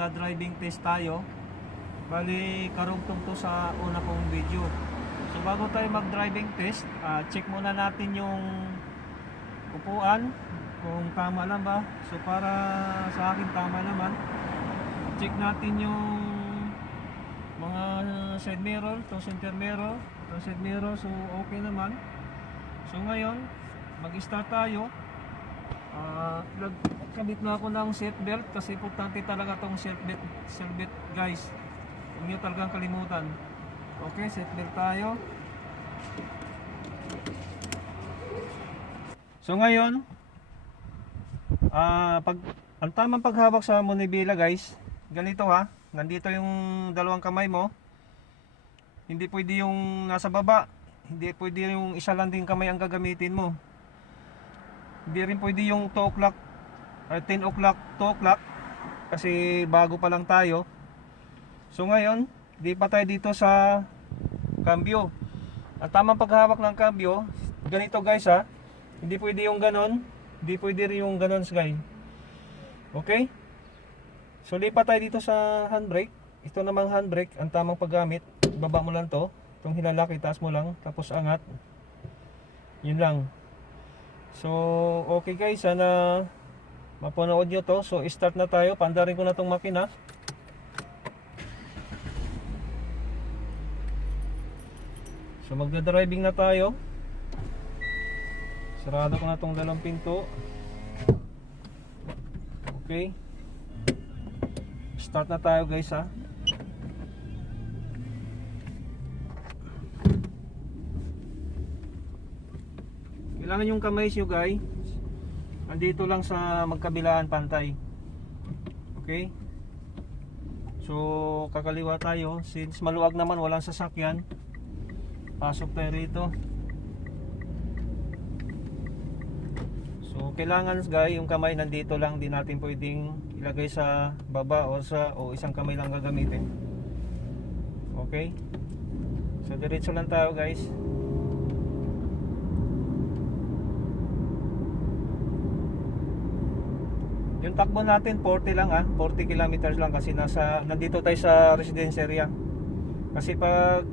magda-driving test tayo. Bali, karugtong to sa una kong video. So bago tayo mag-driving test, ah, check muna natin yung upuan kung tama lang ba. So para sa akin tama naman. Check natin yung mga side mirror, to center mirror, to side mirror, so okay naman. So ngayon, mag-start tayo. Ah, nagkabit na ako ng seatbelt kasi importante talaga tong seatbelt, seatbelt guys. Huwag niyo talagang kalimutan. Okay, seatbelt tayo. So ngayon, ah pag ang tamang paghawak sa monibila guys, ganito ha. Nandito yung dalawang kamay mo. Hindi pwede yung nasa baba. Hindi pwede yung isa lang din kamay ang gagamitin mo. Hindi rin pwede yung 2 o'clock or 10 o'clock, 2 o'clock kasi bago pa lang tayo. So ngayon, di pa tayo dito sa cambio. Ang tamang paghawak ng cambio, ganito guys ha. Hindi pwede yung ganon, hindi pwede rin yung ganon guys. Okay? So lipat tayo dito sa handbrake. Ito namang handbrake, ang tamang paggamit. Baba mo lang to. Itong hilalaki, taas mo lang. Tapos angat. Yun lang. So, okay guys. Sana mapanood nyo to. So, start na tayo. Pandarin ko na tong makina. So, magda-driving na tayo. Sarado ko na tong dalawang pinto. Okay. Start na tayo guys ha. Kailangan yung kamay nyo guys. Andito lang sa magkabilaan pantay. Okay? So kakaliwa tayo. Since maluwag naman walang sasakyan. Pasok tayo rito. So kailangan guys yung kamay nandito lang di natin pwedeng ilagay sa baba o sa o isang kamay lang gagamitin. Okay? So diretso lang tayo guys. Yung takbo natin 40 lang ah, 40 kilometers lang kasi nasa nandito tayo sa residence area. Kasi pag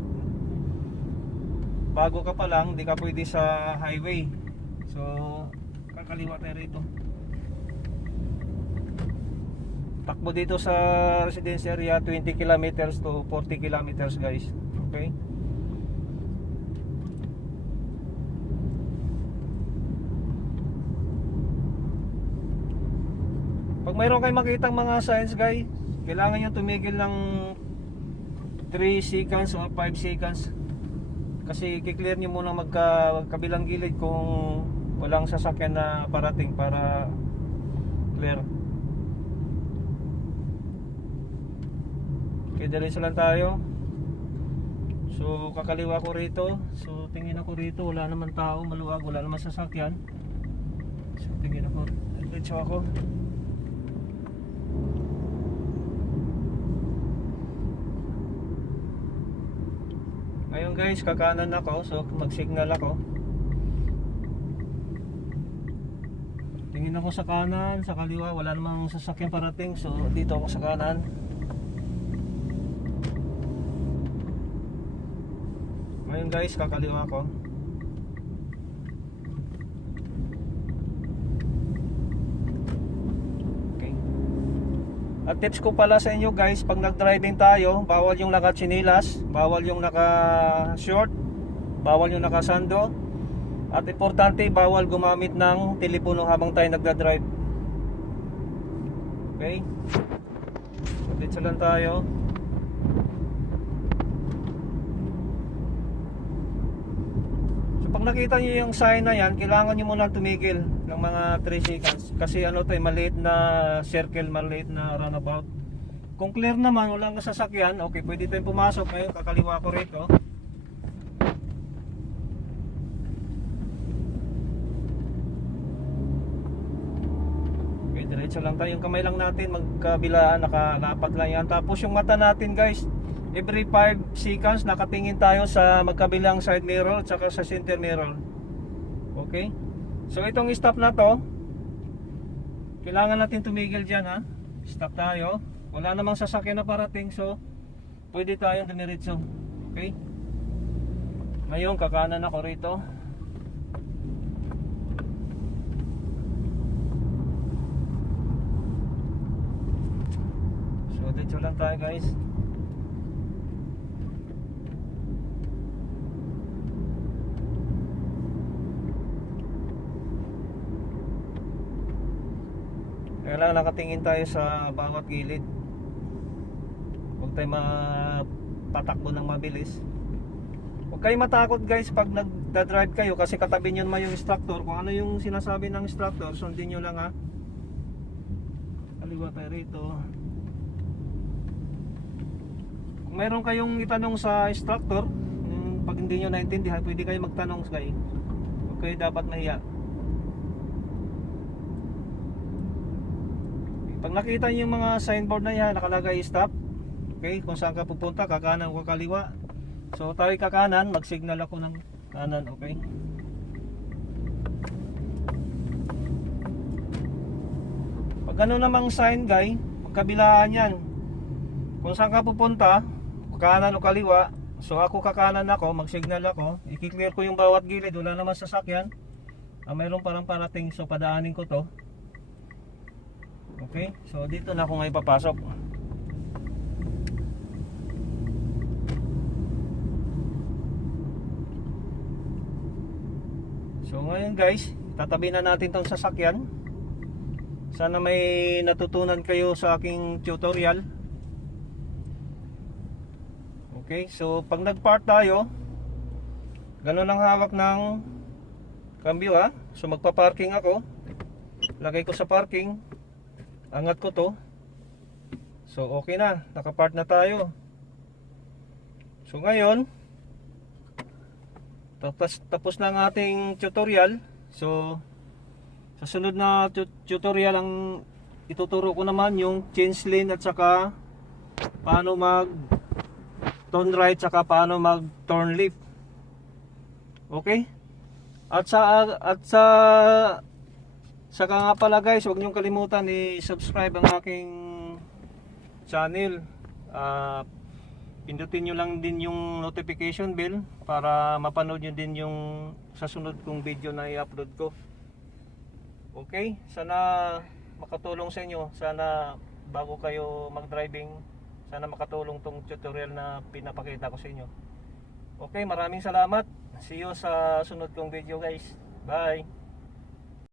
bago ka pa lang, di ka pwede sa highway. So, kakaliwa tayo rito. Takbo dito sa residence area 20 kilometers to 40 kilometers guys. Okay? Pag mayroon kayong makitang mga signs guys, kailangan nyo tumigil ng 3 seconds o 5 seconds. Kasi kiklear nyo muna magka, kabilang gilid kung walang sasakyan na parating para clear. Okay diretso lang tayo. So kakaliwa ko rito. So tingin ako rito wala naman tao maluwag wala naman sasakyan. So tingin ako diretso ako Ngayon guys, kakanan ako, so mag-signal ako. Tingin ako sa kanan, sa kaliwa, wala namang sasakyan parating, so dito ako sa kanan. Ngayon guys, kakaliwa ako. Okay. At tips ko pala sa inyo guys, pag nag-driving tayo, bawal yung naka-chinilas, bawal yung naka-short, bawal yung naka-sando. At importante, bawal gumamit ng telepono habang tayo nagda-drive. Okay? So, dito lang tayo. Pag nakita nyo yung sign na yan, kailangan nyo muna tumigil ng mga 3 seconds. Kasi ano to, eh, maliit na circle, maliit na runabout. Kung clear naman, walang sasakyan, okay, pwede tayong pumasok. Ngayon, kakaliwa ko rito. Okay, diretso lang tayo. Yung kamay lang natin, magkabilaan, nakalapat lang yan. Tapos yung mata natin guys, every 5 seconds, nakatingin tayo sa magkabilang side mirror at saka sa center mirror. Okay? So itong stop na to, kailangan natin tumigil dyan ha. Stop tayo. Wala namang sasakyan na parating so pwede tayong dumiretso. Okay? Ngayon kakanan ako rito. So dito lang tayo guys. Kailangan nakatingin tayo sa bawat gilid. Huwag tayo mapatakbo ng mabilis. Huwag kayo matakot guys pag nagda-drive kayo kasi katabi nyo naman yung instructor. Kung ano yung sinasabi ng instructor, sundin nyo lang ha. Kaliwa tayo rito. Kung meron kayong itanong sa instructor, pag hindi nyo naintindihan, pwede kayo magtanong kay. Huwag kayo dapat mahiya. Pag nakita niyo yung mga signboard na yan, nakalagay stop. Okay, kung saan ka pupunta, kakanan o kaliwa. So tayo kakanan, mag-signal ako ng kanan, okay? Pag ano namang sign guy, magkabilaan yan. Kung saan ka pupunta, kanan o kaliwa, so ako kakanan ako, mag-signal ako, i-clear ko yung bawat gilid, wala naman sasakyan. Ah, mayroon parang parating, so padaanin ko to. Okay, so dito na ako ngayon papasok. So ngayon guys, tatabi na natin tong sasakyan. Sana may natutunan kayo sa aking tutorial. Okay, so pag nag-park tayo, ganun ang hawak ng cambio ha. So magpa-parking ako. Lagay ko sa parking. Angat ko to. So okay na, naka-park na tayo. So ngayon, tapos tapos na ang ating tutorial. So sa sunod na tu- tutorial ang ituturo ko naman yung change lane at saka paano mag turn right saka paano mag turn left. Okay? At sa at sa saka nga pala guys, huwag niyong kalimutan i-subscribe ang aking channel. Ah, pindutin nyo lang din yung notification bell para mapanood nyo din yung sa sunod kong video na i-upload ko. Okay? Sana makatulong sa inyo. Sana bago kayo mag-driving, sana makatulong tong tutorial na pinapakita ko sa inyo. Okay, maraming salamat. See you sa sunod kong video guys. Bye!